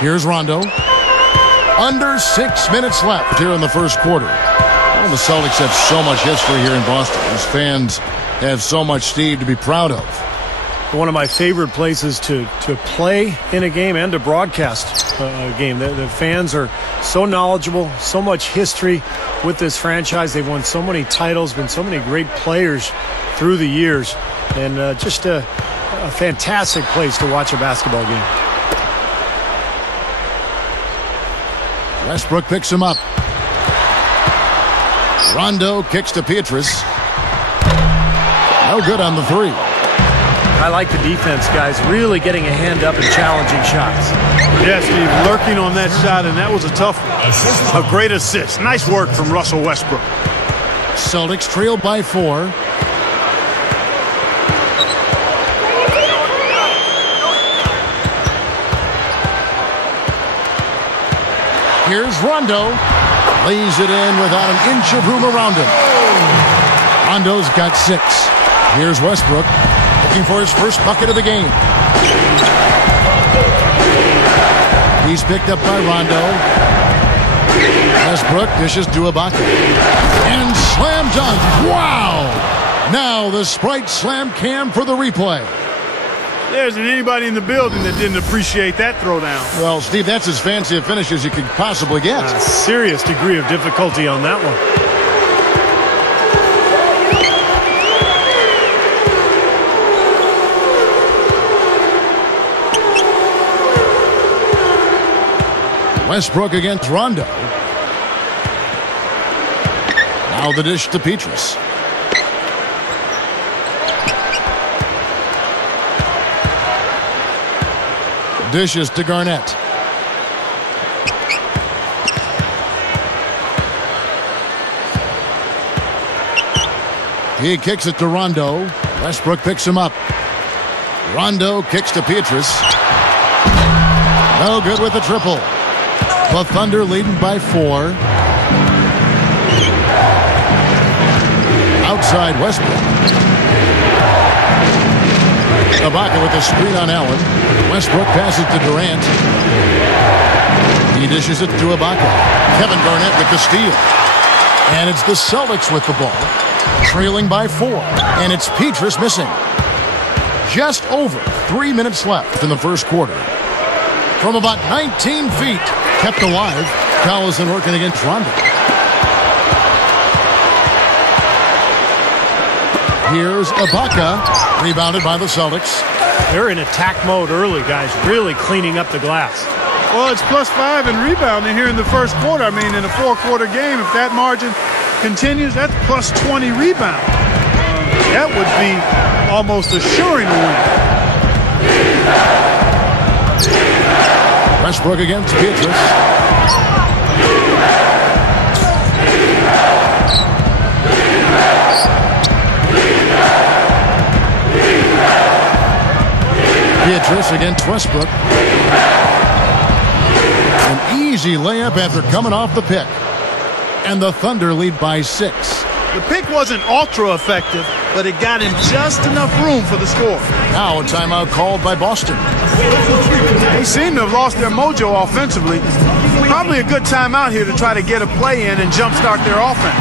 Here's Rondo. Under 6 minutes left here in the first quarter. Well, the Celtics have so much history here in Boston. These fans have so much, Steve, to be proud of. One of my favorite places to play in a game and to broadcast a game. The fans are so knowledgeable, so much history with this franchise. They've won so many titles, been so many great players through the years, and just a fantastic place to watch a basketball game. Westbrook picks him up. Rondo kicks to Pietrus. No good on the three. I like the defense, guys, really getting a hand up and challenging shots. Yes, Steve, lurking on that shot, and that was a tough one. A great assist. Nice work from Russell Westbrook. Celtics trail by 4. Here's Rondo. Lays it in without an inch of room around him. Rondo's got 6. Here's Westbrook. Looking for his first bucket of the game. He's picked up by Rondo. Westbrook dishes to Ibaka. And slam dunk. Wow! Now the Sprite slam cam for the replay. There isn't anybody in the building that didn't appreciate that throwdown. Well, Steve, that's as fancy a finish as you could possibly get. A serious degree of difficulty on that one. Westbrook against Rondo. Now the dish to Pietrus. Dishes to Garnett. He kicks it to Rondo. Westbrook picks him up. Rondo kicks to Pietrus. No good with the triple. The Thunder leading by 4. Outside Westbrook. Ibaka with the screen on Allen. Westbrook passes to Durant. He dishes it to Ibaka. Kevin Garnett with the steal. And it's the Celtics with the ball. Trailing by 4. And it's Pietrus missing. Just over 3 minutes left in the first quarter. From about 19 feet. Kept alive. Collison working against Rondo. Here's Ibaka. Rebounded by the Celtics. They're in attack mode early, guys. Really cleaning up the glass. Well, it's +5 in rebounding here in the first quarter. I mean, in a 4-quarter game, if that margin continues, that's +20 rebound. That would be almost assuring a win. Westbrook against Pietrus. Pietrus against Westbrook. An easy layup after coming off the pick. And the Thunder lead by 6. The pick wasn't ultra effective, but it got him just enough room for the score. Now a timeout called by Boston. They seem to have lost their mojo offensively. Probably a good timeout here to try to get a play in and jumpstart their offense.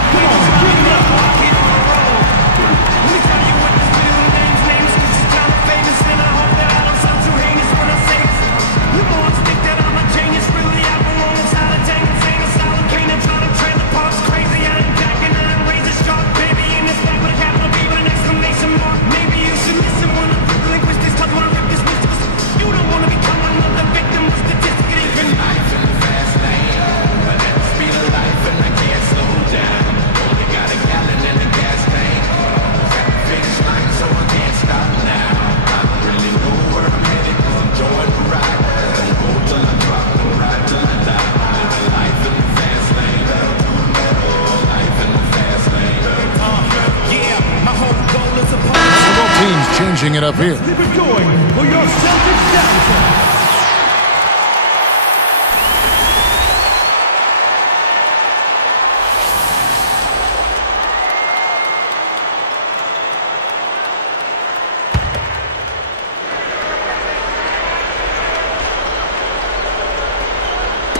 Changing it up here. Keep it going for your Celtics downfall.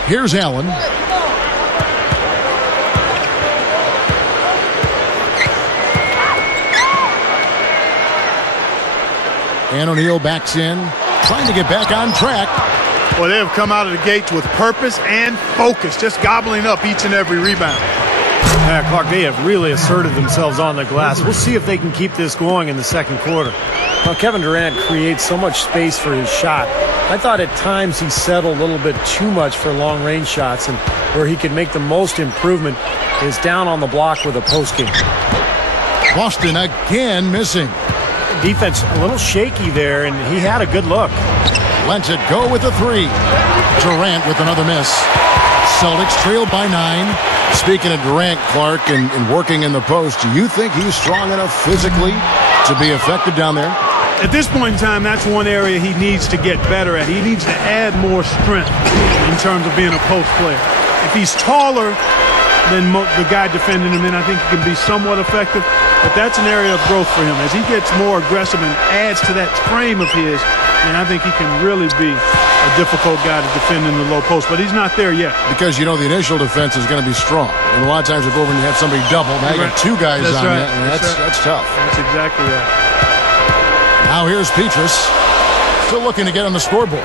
Here's Allen. And O'Neal backs in, trying to get back on track. Well, they have come out of the gates with purpose and focus, just gobbling up each and every rebound. Yeah, Clark, they have really asserted themselves on the glass. We'll see if they can keep this going in the second quarter. Well, Kevin Durant creates so much space for his shot. I thought at times he settled a little bit too much for long-range shots, and where he could make the most improvement is down on the block with a post game. Boston again missing. Defense a little shaky there, and he had a good look. Lets it go with a three. Durant with another miss. Celtics trailed by 9. Speaking of Durant, Clark, and working in the post, do you think he's strong enough physically to be effective down there? At this point in time, that's one area he needs to get better at. He needs to add more strength in terms of being a post player. If he's taller than the guy defending him, then I think he can be somewhat effective. But that's an area of growth for him. As he gets more aggressive and adds to that frame of his, and I think he can really be a difficult guy to defend in the low post. But he's not there yet. Because, you know, the initial defense is going to be strong. And a lot of times you go over and you have somebody double. Now you got 2 guys on you, and that's tough. That's exactly right. Now here's Petrus. Still looking to get on the scoreboard.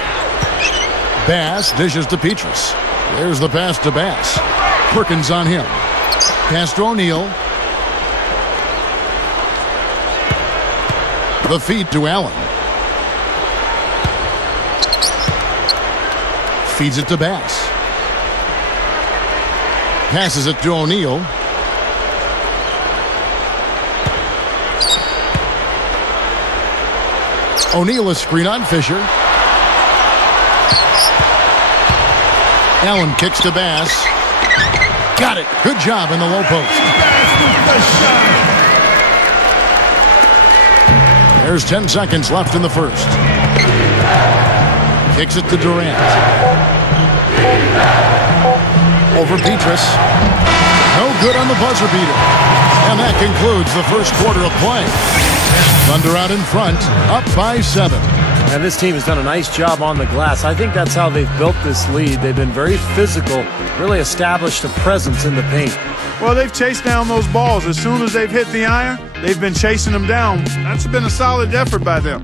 Bass dishes to Petrus. There's the pass to Bass. Perkins on him. Pass to O'Neal. The feed to Allen. Feeds it to Bass. Passes it to O'Neal. O'Neal is screen on Fisher. Allen kicks to Bass. Got it. Good job in the low post. There's 10 seconds left in the first. Kicks it to Durant. Over Petrus. No good on the buzzer beater. And that concludes the first quarter of play. Thunder out in front, up by 7. And this team has done a nice job on the glass. I think that's how they've built this lead. They've been very physical, really established a presence in the paint. Well, they've chased down those balls. As soon as they've hit the iron, they've been chasing them down. That's been a solid effort by them.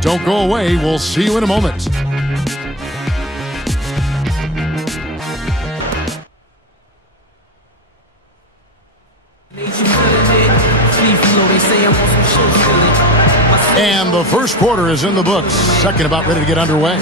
Don't go away. We'll see you in a moment. And the first quarter is in the books. Second about ready to get underway.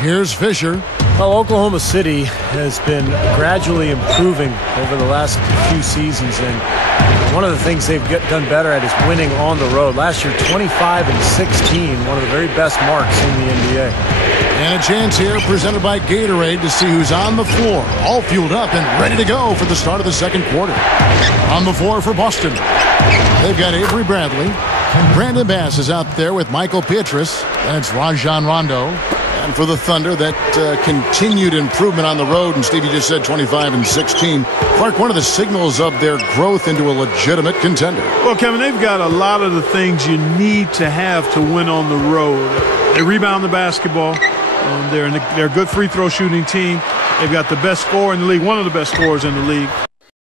Here's Fisher. Well, Oklahoma City has been gradually improving over the last few seasons, and one of the things they've done better at is winning on the road. Last year, 25-16, one of the very best marks in the NBA. And a chance here presented by Gatorade to see who's on the floor, all fueled up and ready to go for the start of the second quarter. On the floor for Boston, they've got Avery Bradley. Brandon Bass is out there with Michael Petrus, and it's Rajon Rondo. And for the Thunder, that continued improvement on the road, and Stevie just said 25-16. Clark, one of the signals of their growth into a legitimate contender. Well, Kevin, they've got a lot of the things you need to have to win on the road. They rebound the basketball. They're a good free throw shooting team. They've got the best scorer in the league, one of the best scorers in the league.